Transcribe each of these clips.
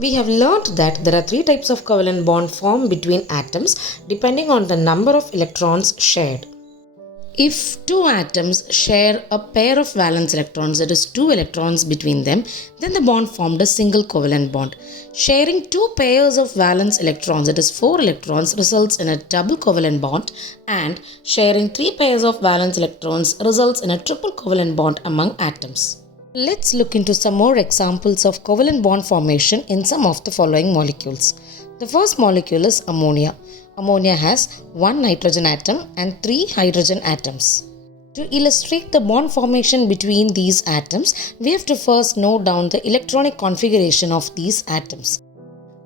We have learned that there are three types of covalent bond formed between atoms depending on the number of electrons shared. If two atoms share a pair of valence electrons, that is two electrons between them, then the bond formed a single covalent bond. Sharing two pairs of valence electrons, that is four electrons, results in a double covalent bond, and sharing three pairs of valence electrons results in a triple covalent bond among atoms. Let's look into some more examples of covalent bond formation in some of the following molecules. The first molecule is ammonia. Ammonia has one nitrogen atom and three hydrogen atoms. To illustrate the bond formation between these atoms, we have to first note down the electronic configuration of these atoms.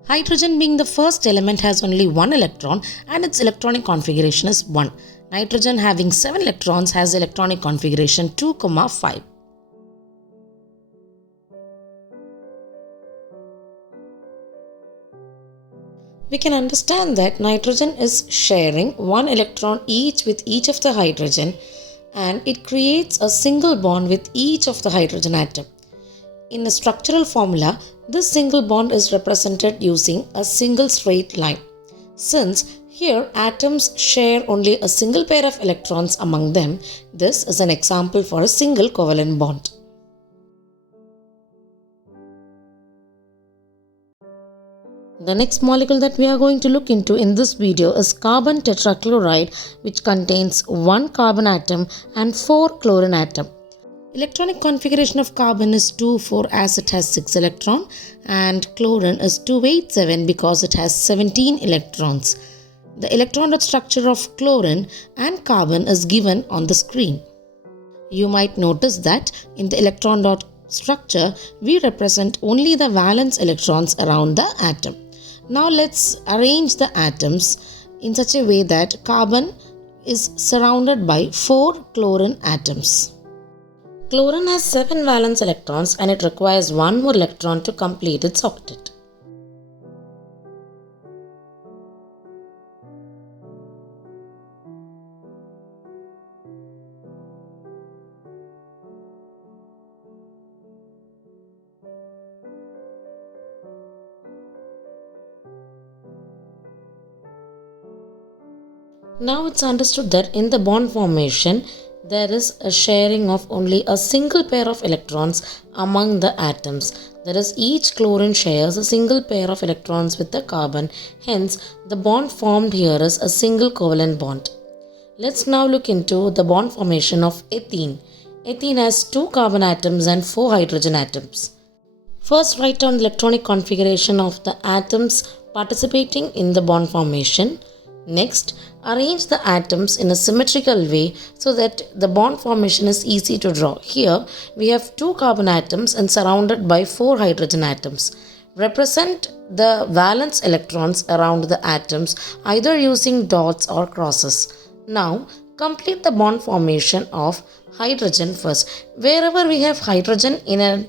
Hydrogen being the first element has only one electron and its electronic configuration is 1. Nitrogen having 7 electrons has electronic configuration 2, 5. We can understand that nitrogen is sharing one electron each with each of the hydrogen, and it creates a single bond with each of the hydrogen atom. In a structural formula, this single bond is represented using a single straight line. Since here atoms share only a single pair of electrons among them, this is an example for a single covalent bond. The next molecule that we are going to look into in this video is carbon tetrachloride, which contains one carbon atom and 4 chlorine atom. Electronic configuration of carbon is 2,4 as it has 6 electrons, and chlorine is 2,8,7 because it has 17 electrons. The electron dot structure of chlorine and carbon is given on the screen. You might notice that in the electron dot structure, we represent only the valence electrons around the atom. Now let's arrange the atoms in such a way that carbon is surrounded by 4 chlorine atoms. Chlorine has 7 valence electrons and it requires one more electron to complete its octet. Now it's understood that in the bond formation, there is a sharing of only a single pair of electrons among the atoms. That is, each chlorine shares a single pair of electrons with the carbon. Hence, the bond formed here is a single covalent bond. Let's now look into the bond formation of ethene. Ethene has 2 carbon atoms and 4 hydrogen atoms. First, write down the electronic configuration of the atoms participating in the bond formation. Next, arrange the atoms in a symmetrical way so that the bond formation is easy to draw. Here, we have 2 carbon atoms and surrounded by 4 hydrogen atoms. Represent the valence electrons around the atoms either using dots or crosses. Now, complete the bond formation of hydrogen first. Wherever we have hydrogen in a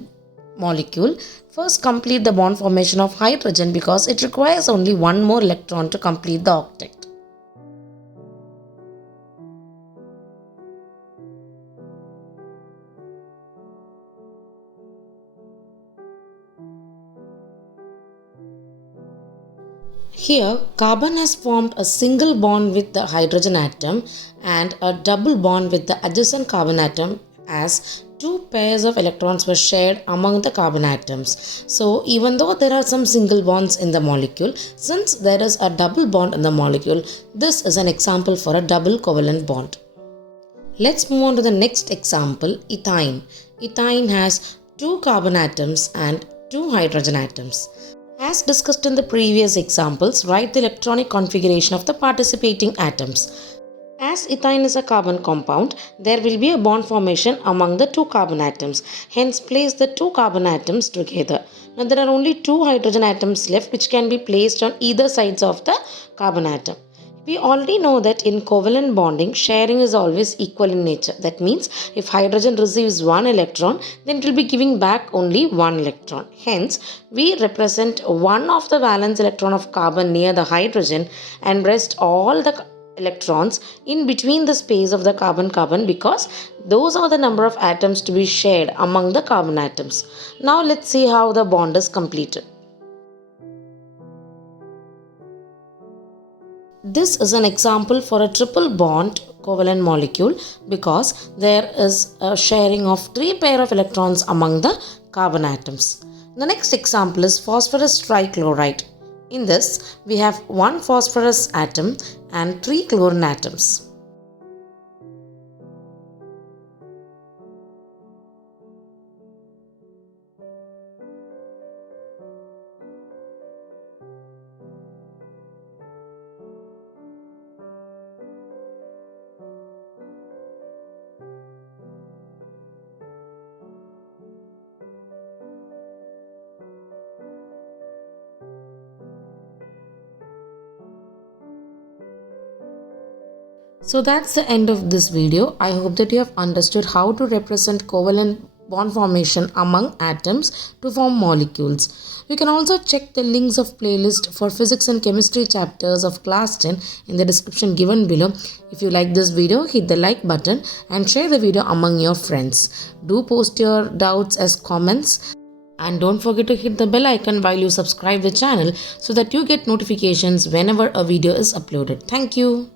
molecule, first complete the bond formation of hydrogen because it requires only one more electron to complete the octet. Here, carbon has formed a single bond with the hydrogen atom and a double bond with the adjacent carbon atom as 2 pairs of electrons were shared among the carbon atoms. So, even though there are some single bonds in the molecule, since there is a double bond in the molecule, this is an example for a double covalent bond. Let's move on to the next example, ethine. Ethine has 2 carbon atoms and 2 hydrogen atoms. As discussed in the previous examples, write the electronic configuration of the participating atoms. As ethine is a carbon compound, there will be a bond formation among the 2 carbon atoms. Hence, place the 2 carbon atoms together. Now, there are only 2 hydrogen atoms left which can be placed on either sides of the carbon atom. We already know that in covalent bonding, sharing is always equal in nature. That means if hydrogen receives 1 electron, then it will be giving back only 1 electron. Hence, we represent one of the valence electron of carbon near the hydrogen and rest all the electrons in between the space of the carbon-carbon because those are the number of atoms to be shared among the carbon atoms. Now let's see how the bond is completed. This is an example for a triple bond covalent molecule because there is a sharing of 3 pairs of electrons among the carbon atoms. The next example is phosphorus trichloride. In this, we have 1 phosphorus atom and 3 chlorine atoms. So that's the end of this video. I hope that you have understood how to represent covalent bond formation among atoms to form molecules. You can also check the links of playlist for physics and chemistry chapters of class 10 in the description given below. If you like this video, hit the like button and share the video among your friends. Do post your doubts as comments. And don't forget to hit the bell icon while you subscribe the channel so that you get notifications whenever a video is uploaded. Thank you.